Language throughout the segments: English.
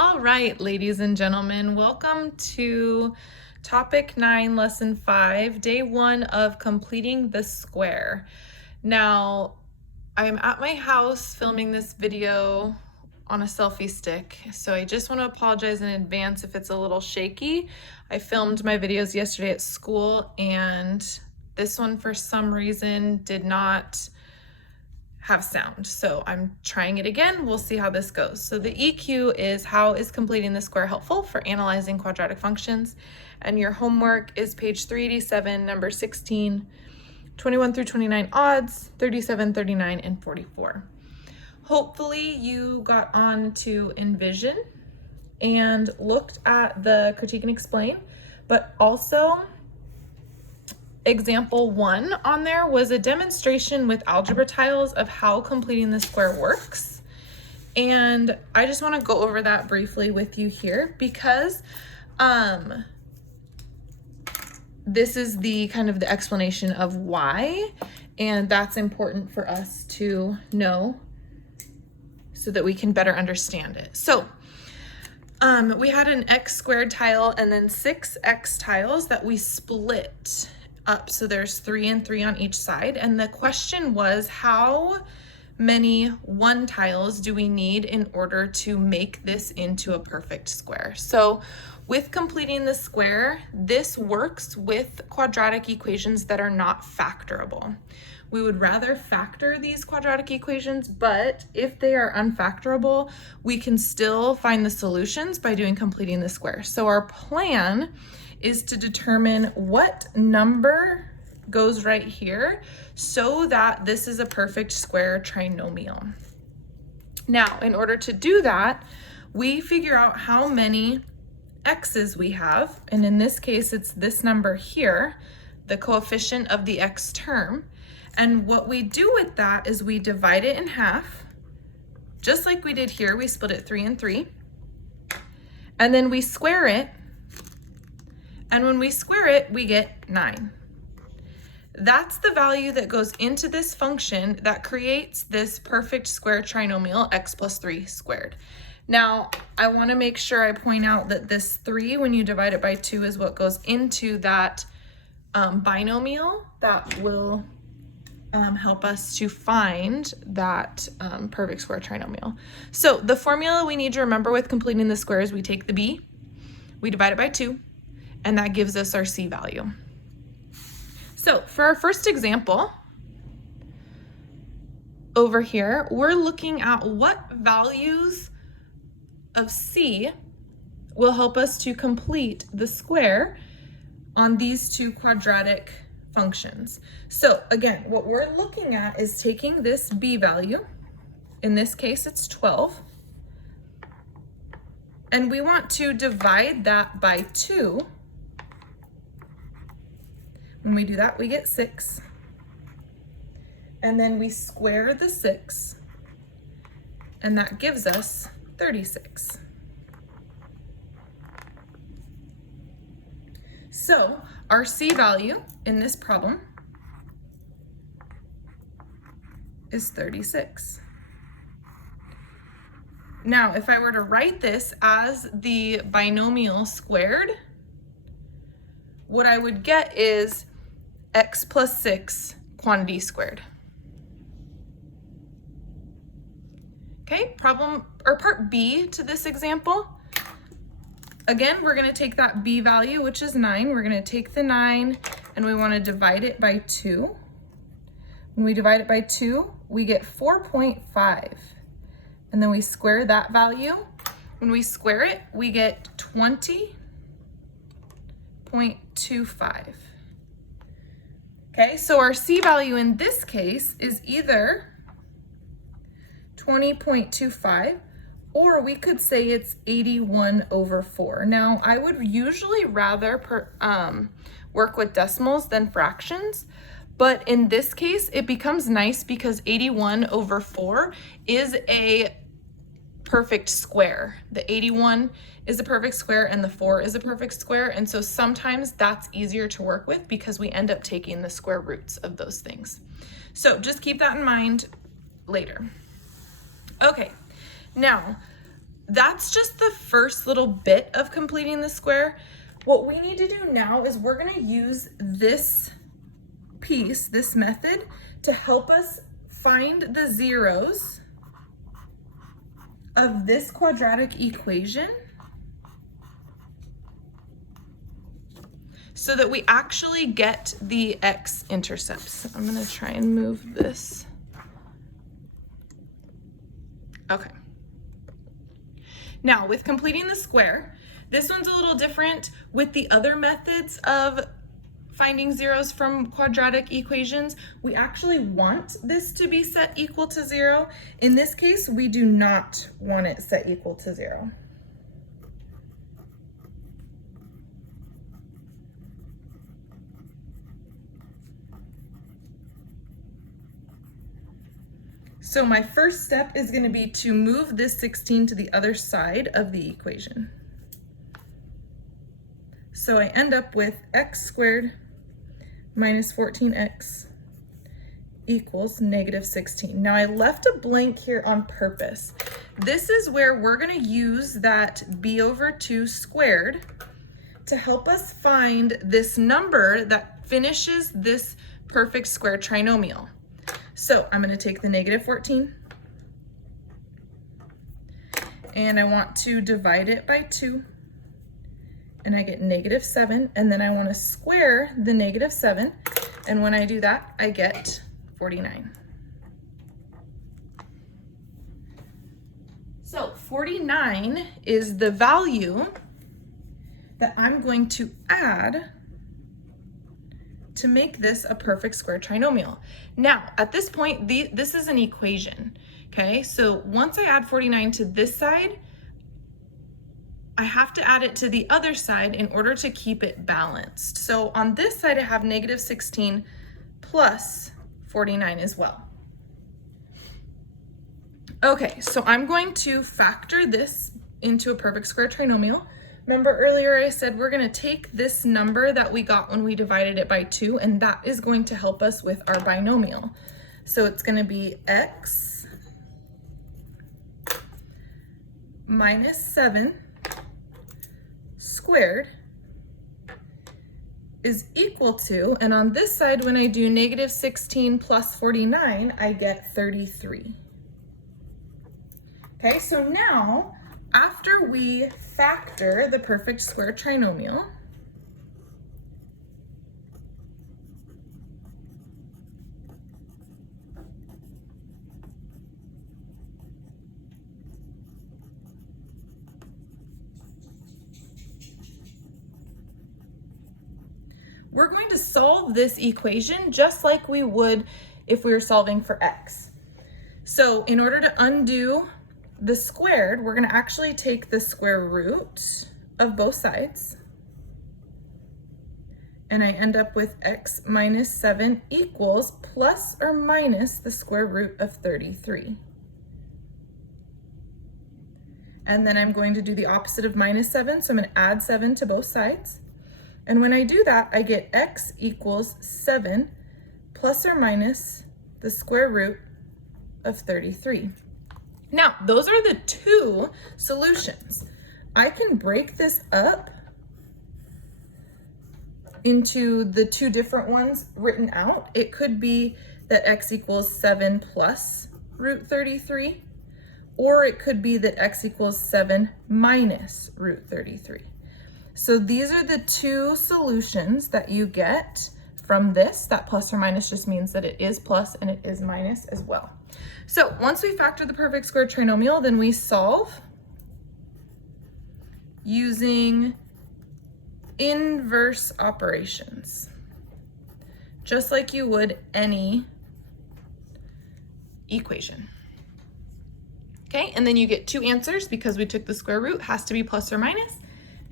All right, ladies and gentlemen, welcome to topic 9, lesson 5, day 1 of completing the square. Now, I'm at my house filming this video on a selfie stick, so I just want to apologize in advance if it's a little shaky. I filmed my videos yesterday at school, and this one for some reason did not have sound. So I'm trying it again. We'll see how this goes. So the EQ is how is completing the square helpful for analyzing quadratic functions? And your homework is page 387, number 16, 21 through 29 odds, 37, 39, and 44. Hopefully you got on to enVision and looked at the critique and explain, but also example 1 on there was a demonstration with algebra tiles of how completing the square works. And I just want to go over that briefly with you here because this is the kind of the explanation of why, and that's important for us to know so that we can better understand it. So we had an x squared tile and then 6 x tiles that we split up. So there's 3 and 3 on each side. And the question was, how many 1 tiles do we need in order to make this into a perfect square? So with completing the square, this works with quadratic equations that are not factorable. We would rather factor these quadratic equations, but if they are unfactorable, we can still find the solutions by doing completing the square. So our plan is to determine what number goes right here so that this is a perfect square trinomial. Now, in order to do that, we figure out how many x's we have, and in this case, it's this number here, the coefficient of the x term. And what we do with that is we divide it in half, just like we did here. We split it 3 and 3, and then we square it. And when we square it, we get 9. That's the value that goes into this function that creates this perfect square trinomial, x plus 3 squared. Now, I want to make sure I point out that this 3, when you divide it by 2, is what goes into that binomial that will help us to find that perfect square trinomial. So the formula we need to remember with completing the square is we take the b, we divide it by 2, and that gives us our c value. So for our first example, over here, we're looking at what values of c will help us to complete the square on these two quadratic functions. So again, what we're looking at is taking this b value, in this case it's 12, and we want to divide that by 2. When we do that, we get 6. And then we square the 6, and that gives us 36. So our c value in this problem is 36. Now, if I were to write this as the binomial squared, what I would get is x plus 6 quantity squared. Okay, part B to this example. Again, we're going to take that b value, which is 9. We're going to take the 9 and we want to divide it by 2. When we divide it by 2, we get 4.5. And then we square that value. When we square it, we get 20.25. Okay, so our c value in this case is either 20.25, or we could say it's 81/4. Now, I would usually rather work with decimals than fractions, but in this case, it becomes nice because 81/4 is a perfect square. The 81 is a perfect square and the 4 is a perfect square. And so sometimes that's easier to work with because we end up taking the square roots of those things. So just keep that in mind later. Okay, now that's just the first little bit of completing the square. What we need to do now is we're going to use this piece, this method, to help us find the zeros of this quadratic equation so that we actually get the x-intercepts. I'm going to try and move this. Okay. Now, with completing the square, this one's a little different with the other methods of finding zeros from quadratic equations. We actually want this to be set equal to 0. In this case, we do not want it set equal to 0. So my first step is going to be to move this 16 to the other side of the equation. So I end up with x squared minus 14x equals negative 16. Now I left a blank here on purpose. This is where we're going to use that b over 2 squared to help us find this number that finishes this perfect square trinomial. So I'm going to take the negative 14 and I want to divide it by 2 and I get negative 7, and then I want to square the negative 7, and when I do that I get 49. So 49 is the value that I'm going to add to make this a perfect square trinomial. Now, at this point, this is an equation, okay? So once I add 49 to this side, I have to add it to the other side in order to keep it balanced. So on this side, I have negative 16 plus 49 as well. Okay, so I'm going to factor this into a perfect square trinomial. Remember earlier I said we're going to take this number that we got when we divided it by 2, and that is going to help us with our binomial. So it's going to be x minus 7 squared is equal to, and on this side when I do negative 16 plus 49, I get 33. Okay, so now after we factor the perfect square trinomial, we're going to solve this equation just like we would if we were solving for x. So in order to undo the squared, we're going to actually take the square root of both sides, and I end up with x minus 7 equals plus or minus the square root of 33. And then I'm going to do the opposite of minus 7, so I'm going to add 7 to both sides. And when I do that, I get x equals 7 plus or minus the square root of 33. Now, those are the two solutions. I can break this up into the two different ones written out. It could be that x equals 7 plus root 33, or it could be that x equals 7 minus root 33. So these are the two solutions that you get from this. That plus or minus just means that it is plus and it is minus as well. So once we factor the perfect square trinomial, then we solve using inverse operations, just like you would any equation. Okay, and then you get two answers because we took the square root, has to be plus or minus,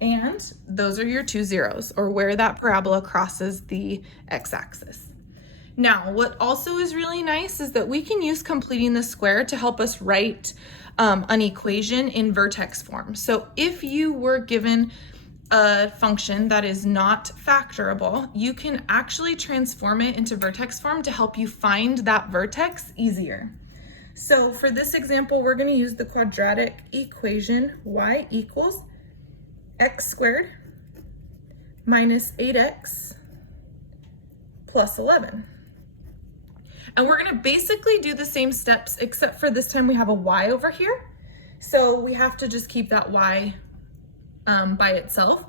and those are your two zeros, or where that parabola crosses the x-axis. Now, what also is really nice is that we can use completing the square to help us write an equation in vertex form. So if you were given a function that is not factorable, you can actually transform it into vertex form to help you find that vertex easier. So for this example, we're going to use the quadratic equation y equals x squared minus 8x plus 11. And we're going to basically do the same steps, except for this time we have a y over here. So we have to just keep that y by itself.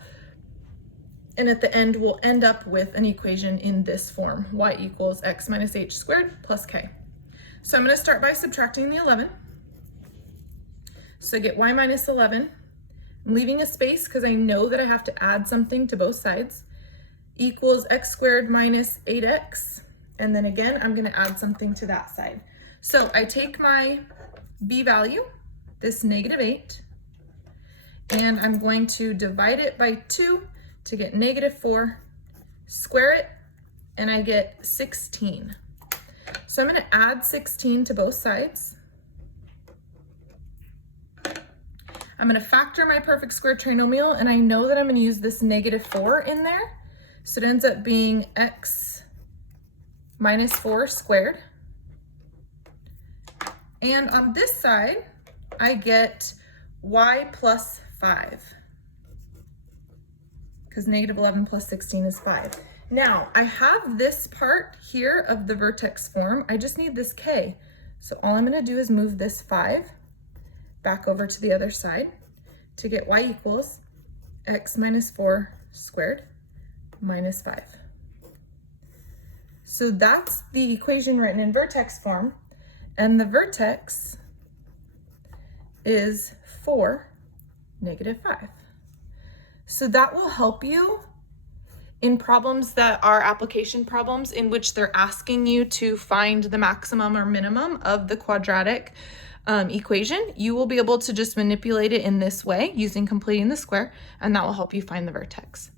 And at the end, we'll end up with an equation in this form, y equals x minus h squared plus k. So I'm going to start by subtracting the 11. So I get y minus 11. I'm leaving a space because I know that I have to add something to both sides, equals x squared minus 8x. And then again, I'm going to add something to that side. So I take my b value, this -8, and I'm going to divide it by 2 to get -4, square it, and I get 16. So I'm going to add 16 to both sides. I'm going to factor my perfect square trinomial, and I know that I'm going to use this -4 in there. So it ends up being x minus 4 squared. And on this side, I get y plus 5. Because -11 plus 16 is 5. Now, I have this part here of the vertex form. I just need this k. So all I'm going to do is move this 5 back over to the other side to get y equals x minus 4 squared minus 5. So that's the equation written in vertex form, and the vertex is 4, -5. So that will help you in problems that are application problems in which they're asking you to find the maximum or minimum of the quadratic equation. You will be able to just manipulate it in this way using completing the square, and that will help you find the vertex.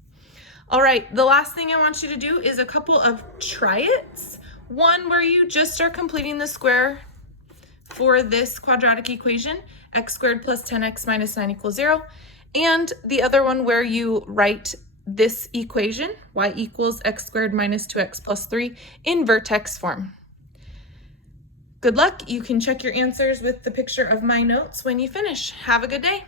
All right, the last thing I want you to do is a couple of try-its. One where you just are completing the square for this quadratic equation, x squared plus 10x minus 9 equals 0. And the other one where you write this equation, y equals x squared minus 2x plus 3, in vertex form. Good luck. You can check your answers with the picture of my notes when you finish. Have a good day.